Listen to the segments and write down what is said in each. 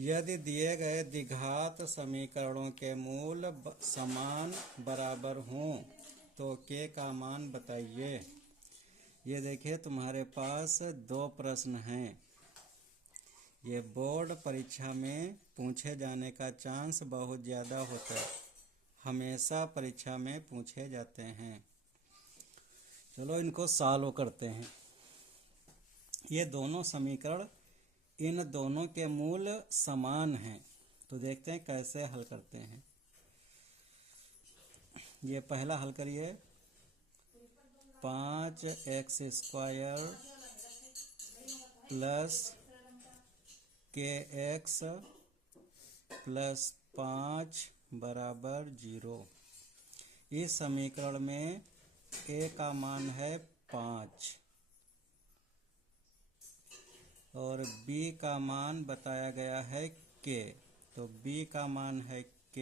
यदि दिए गए द्विघात समीकरणों के मूल समान बराबर हों तो के का मान बताइए। ये देखिए तुम्हारे पास दो प्रश्न हैं। ये बोर्ड परीक्षा में पूछे जाने का चांस बहुत ज़्यादा होता है, हमेशा परीक्षा में पूछे जाते हैं। चलो इनको सॉल्व करते हैं। ये दोनों समीकरण इन दोनों के मूल समान हैं, तो देखते हैं कैसे हल करते हैं। ये पहला हल करिए। 5x² प्लस kx प्लस 5 बराबर 0। इस समीकरण में a का मान है 5 और b का मान बताया गया है k, तो b का मान है k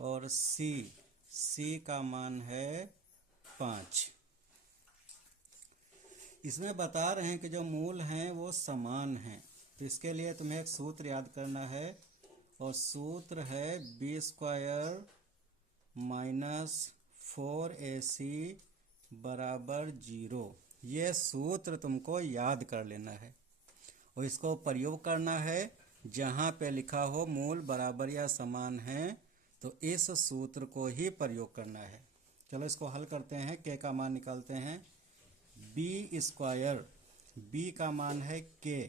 और c का मान है 5। इसमें बता रहे हैं कि जो मूल हैं वो समान हैं, तो इसके लिए तुम्हें एक सूत्र याद करना है और सूत्र है b² माइनस 4ac बराबर 0। ये सूत्र तुमको याद कर लेना है और इसको प्रयोग करना है। जहाँ पे लिखा हो मूल बराबर या समान है तो इस सूत्र को ही प्रयोग करना है। चलो इसको हल करते हैं। k का मान निकालते हैं। b² b का मान है k,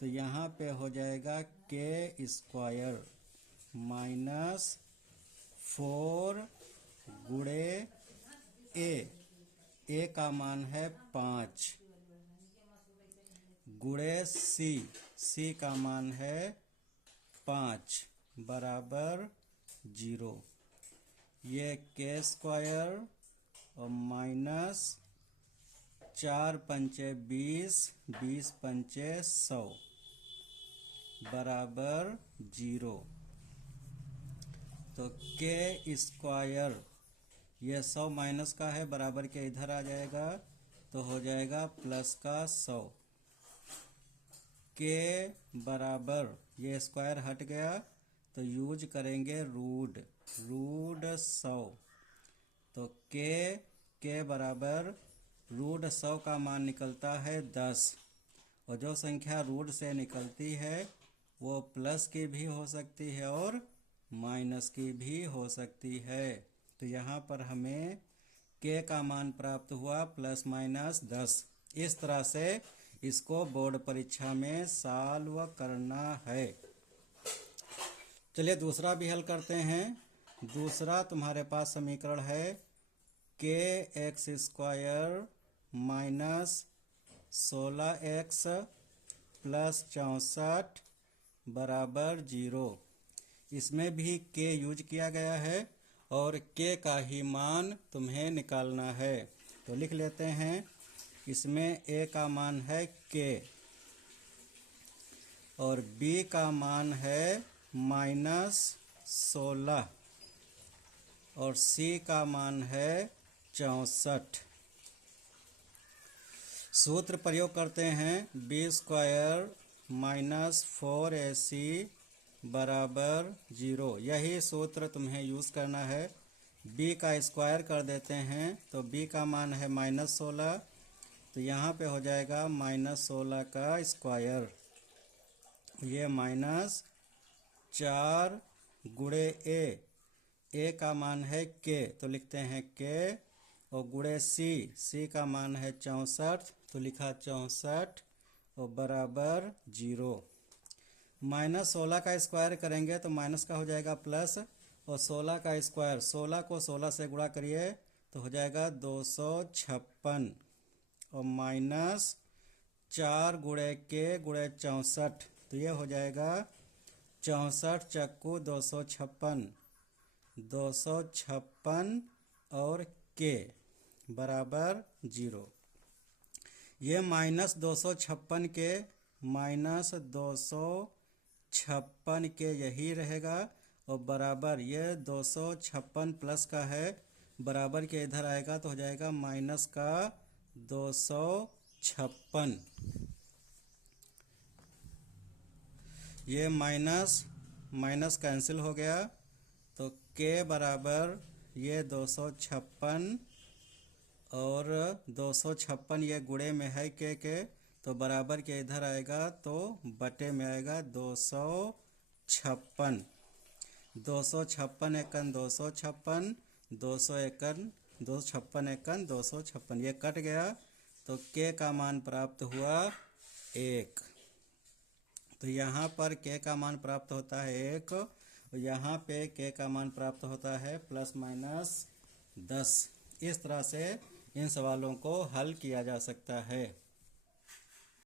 तो यहाँ पे हो जाएगा k² माइनस 4 गुणे a का मान है 5 गुणे c का मान है 5 बराबर 0। ये k² और माइनस 4 पंचे 20, 20 पंचे 100 बराबर 0। तो k² ये 100 माइनस का है, बराबर के इधर आ जाएगा तो हो जाएगा प्लस का 100। k बराबर ये स्क्वायर हट गया तो यूज करेंगे रूट 100। तो k बराबर रूट 100 का मान निकलता है 10, और जो संख्या रूट से निकलती है वो प्लस की भी हो सकती है और माइनस की भी हो सकती है। तो यहाँ पर हमें k का मान प्राप्त हुआ प्लस माइनस 10। इस तरह से इसको बोर्ड परीक्षा में सॉल्व करना है। चलिए दूसरा भी हल करते हैं। दूसरा तुम्हारे पास समीकरण है kx² माइनस 16x प्लस 64 बराबर 0। इसमें भी k यूज किया गया है और k का ही मान तुम्हें निकालना है। तो लिख लेते हैं। इसमें a का मान है k और b का मान है माइनस 16 और c का मान है 64। सूत्र प्रयोग करते हैं। b² माइनस 4ac बराबर 0। यही सूत्र तुम्हें यूज़ करना है। b का स्क्वायर कर देते हैं तो b का मान है माइनस 16, तो यहाँ पे हो जाएगा माइनस 16 का स्क्वायर। ये माइनस 4 गुणे a का मान है k, तो लिखते हैं k और गुणे c का मान है 64, तो लिखा 64 और बराबर 0। माइनस 16 का स्क्वायर करेंगे तो माइनस का हो जाएगा प्लस, और 16 का स्क्वायर 16 को 16 से गुणा करिए तो हो जाएगा 256 और माइनस 4 गुणे k गुणे 64, तो ये हो जाएगा 64 चक्कू 256 और k बराबर 0। ये माइनस 256 के माइनस 256 के यही रहेगा और बराबर ये 256 प्लस का है, बराबर के इधर आएगा तो हो जाएगा माइनस का 256। ये माइनस माइनस कैंसिल हो गया, तो k बराबर ये 256 और 256 ये गुणे में है के, तो बराबर के इधर आएगा तो बटे में आएगा 256। 256 एकन 256, 200 एकन 256 एकन 256, ये कट गया तो k का मान प्राप्त हुआ 1। तो यहाँ पर k का मान प्राप्त होता है 1, और यहाँ पे k का मान प्राप्त होता है ±10। इस तरह से इन सवालों को हल किया जा सकता है।